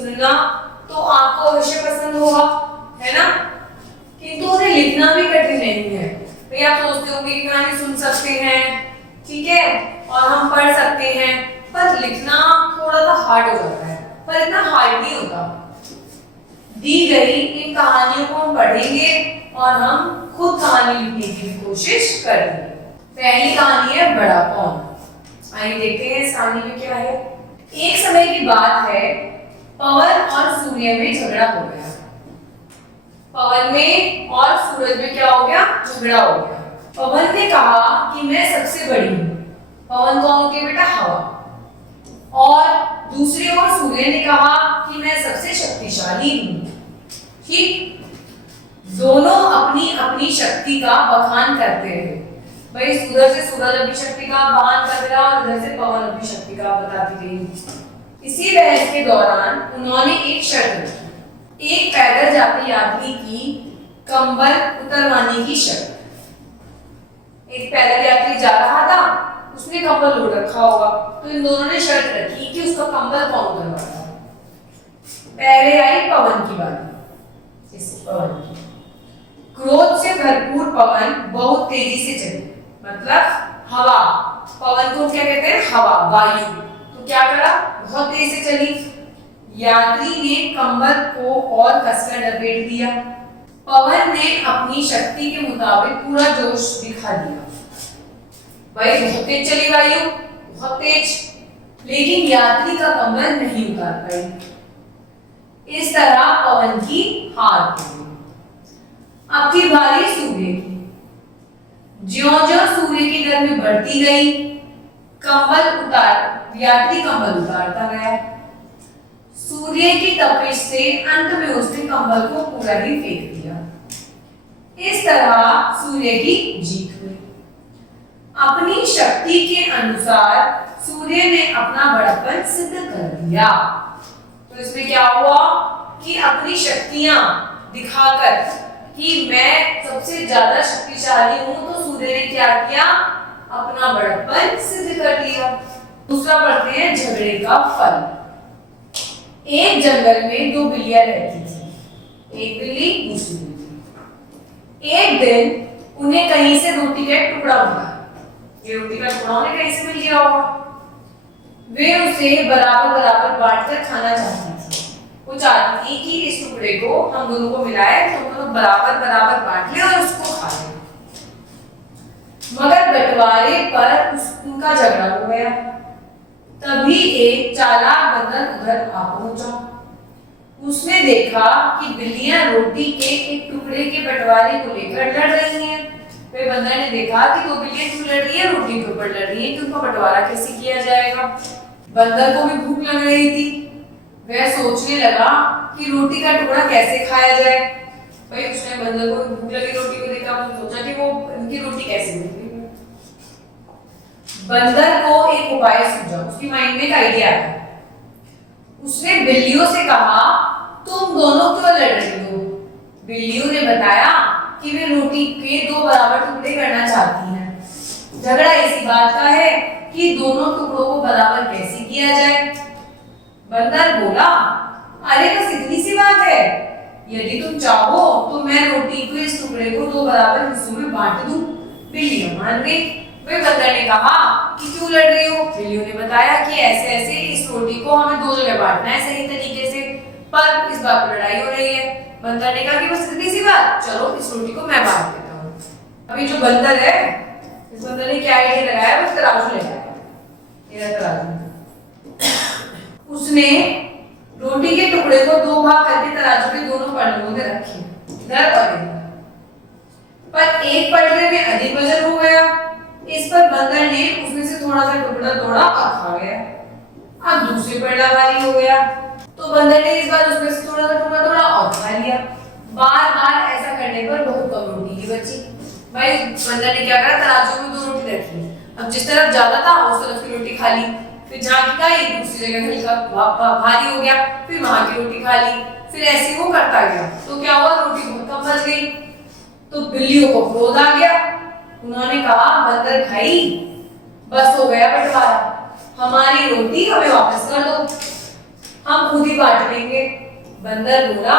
सुनना तो आपको अवश्य पसंद होगा, है ना, किंतु उन्हें लिखना भी कठिन नहीं है। तो आप सोचते होंगे कि कहानी सुन सकते हैं, ठीक है, और हम पढ़ सकते हैं, पर लिखना थोड़ा सा हार्ड हो जाता है, पर इतना हार्ड नहीं होता। दी गई इन कहानियों को हम पढ़ेंगे और हम खुद कहानी लिखने की कोशिश करेंगे। पहली कहानी है बड़ा कौन। आइए देखते हैं इस कहानी में क्या है। एक समय की बात है, पवन और सूर्य में झगड़ा हो गया। पवन में और सूरज में क्या हो गया? झगड़ा हो गया। पवन ने कहा कि मैं सबसे बड़ी हूं। पवन कौन हो गया बेटा? हवा। और दूसरी ओर सूर्य ने कहा कि मैं सबसे शक्तिशाली हूं। ठीक, दोनों अपनी अपनी शक्ति का बखान करते हैं। भाई सूरज से सूरज अपनी शक्ति का बखान कर रहा और इधर से पवन अपनी शक्ति का बताती गई। इसी बहस के दौरान उन्होंने एक शर्त रखी, एक पैदल जाते यात्री की कंबल उतरवाने की शर्त। एक पैदल यात्री जा रहा था, उसने कंबल ओढ़ रखा होगा, तो इन दोनों ने शर्त रखी कि उसका कंबल कौन उतरवाएगा। पहले आई पवन की बात। पवन की क्रोध से भरपूर पवन बहुत तेजी से चली, मतलब हवा, पवन को क्या कहते हैं? हवा, वायु। तो क्या करा? बहुत तेज से चली। यात्री ने कंबल को और कसकर लपेट दिया। पवन ने अपनी शक्ति के मुताबिक पूरा जोश दिखा दिया। भाई बहुत तेज चली वायु, बहुत तेज, लेकिन यात्री का कंबल नहीं उतार पाई। इस तरह पवन की हार हो गई। अब की बारी सूर्य की। ज्यों-ज्यों सूर्य की गर्मी बढ़ती गई, यात्री कंबल उतारता गया। सूर्य की तपिश से अंत में उसने कंबल को पूरा ही फेंक दिया। इस तरह सूर्य की जीत हुई। अपनी शक्ति के अनुसार सूर्य ने अपना बड़प्पन सिद्ध कर दिया। तो इसमें क्या हुआ कि अपनी शक्तियां दिखाकर कि मैं सबसे ज्यादा शक्तिशाली हूं, तो सूर्य ने क्या किया? अपना बड़प्पन सिद्ध कर दिया। दूसरा पढ़ते हैं झगड़े का फल। एक जंगल में दो बिल्लियां रहती थी, एक बिल्ली दूसरी बिल्ली। एक दिन उन्हें कहीं से रोटी का एक टुकड़ा मिला। ये रोटी का टुकड़ा उन्हें कहीं से मिल गया होगा। वे उसे बराबर बराबर बांटकर खाना चाहती थी। वो चाहती थी कि इस टुकड़े को हम दोनों को मिलाए, तो हम दोनों बराबर बराबर बांट लें और उसको खा लें। मगर बंटवारे पर उनका झगड़ा हो गया। तभी एक चालाक बंदर उधर आ पहुंचा। उसने देखा कि बिल्लियां रोटी के एक टुकड़े के बंटवारे को लेकर लड़ रही हैं। वे बंदर ने देखा कि दो बिल्लियां क्यों लड़ रही है? रोटी के ऊपर लड़ रही है कि उनका बंटवारा कैसे किया जाएगा। बंदर को भी भूख लग रही थी। वह सोचने लगा कि रोटी का टुकड़ा कैसे खाया जाए। भाई उसने बंदर को भूख लगी रोटी को देखा, तो सोचा कि वो इनकी रोटी कैसे बनेगी। बंदर को एक उपाय सूझा, उसकी माइंड में एक आइडिया आया। उसने बिल्लियों से कहा, तुम दोनों क्यों लड़ रही हो? बिल्लियों ने बताया कि वे रोटी के दो बराबर टुकड़े करना चाहती हैं। झगड़ा इसी बात का है कि दोनों टुकड़ों को बराबर कैसे किया जाए। बंदर बोला, अरे बस इतनी सी बात है, यदि तुम चाहो तो मैं रोटी को इस टुकड़े को दो बराबर हिस्सों में बांट दूं। बिल्लियां मान गई। वे बंदर ने कहा कि क्यों लड़ रही हो? बिल्लियों ने बताया कि ऐसे ऐसे इस रोटी को हमें दो जगह बांटना है सही तरीके से, पर इस बात पर लड़ाई हो रही है। बंदर ने कहा कि बस इतनी सी बात, चलो इस रोटी को मैं बांट देता हूँ। अभी जो बंदर है, इस बंदर ने क्या आइडिया लगाया? बस तराजू लगाया, ये तराजू। उसने रोटी के टुकड़े को दो भाग करके तराजू के दोनों पलड़ों में रखे, इधर और इधर। पर एक पलड़े में अधिक वजन हो गया। इस पर बंदर ने उसमें से थोड़ा सा टुकड़ा तोड़ा और खा गया। अब दूसरे पलड़ा भारी हो गया, तो बंदर ने इस बार उसमें से थोड़ा सा टुकड़ा तोड़ा और खा लिया। बार बार ऐसा करने पर बहुत कम रोटी ही बची। भाई बंदर ने क्या करा? तराजू में दो रोटी रखी। अब जिस तरफ ज्यादा था उस तरफ की रोटी खा ली, फिर जहाँ की खाई दूसरी जगह हल्का भारी हो गया, फिर वहां की रोटी खा ली। फिर ऐसे वो करता गया, तो क्या हुआ? रोटी बहुत कम बच गई। तो बिल्लियों को क्रोध आ गया। उन्होंने कहा, बंदर भाई बस हो गया बंटवारा, हमारी रोटी हमें वापस कर दो। हम खुद ही बांट लेंगे। बंदर बोला,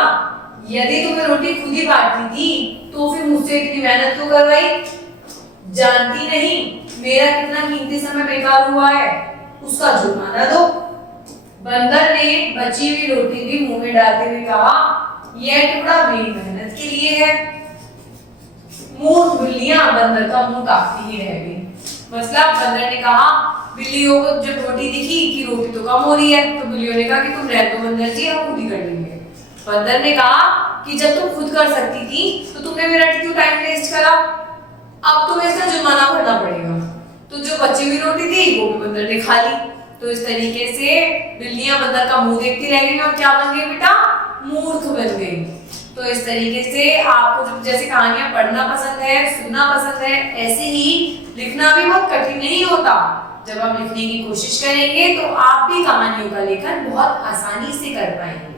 यदि तुम्हें रोटी खुद ही बांटनी थी तो फिर मुझसे इतनी मेहनत क्यों करवाई? जानती नहीं मेरा कितना कीमती समय बेकार हुआ है, उसका जुर्माना दो। बंदर ने बची हुई रोटी भी मुंह में डालते हुए कहा, यह टुकड़ा मेरी मेहनत के लिए है। मूर्ख बिल्लियां, बंदर का मुंह काफी ही रह गई। मतलब बंदर ने कहा, बिल्लियों को जब रोटी दिखी कि रोटी तो कम हो रही है, तो बिल्लियों ने कहा कि तुम रह दो बंदर जी, हम खुद ही कर लेंगे। बंदर ने कहा कि जब तुम खुद कर सकती थी तो तुमने मेरा क्यों टाइम वेस्ट करा? अब तुम्हें इसका जुर्माना भरना पड़ेगा। तो जो बची हुई रोटी थी वो भी बंदर ने खा ली। तो इस तरीके से बिल्लियां बंदर का मुंह देखती रह गई और क्या बन गई बेटा? मूर्ख बन गई। तो इस तरीके से आपको जब जैसे कहानियां पढ़ना पसंद है, सुनना पसंद है, ऐसे ही लिखना भी बहुत कठिन नहीं होता। जब आप लिखने की कोशिश करेंगे तो आप भी कहानियों का लेखन बहुत आसानी से कर पाएंगे।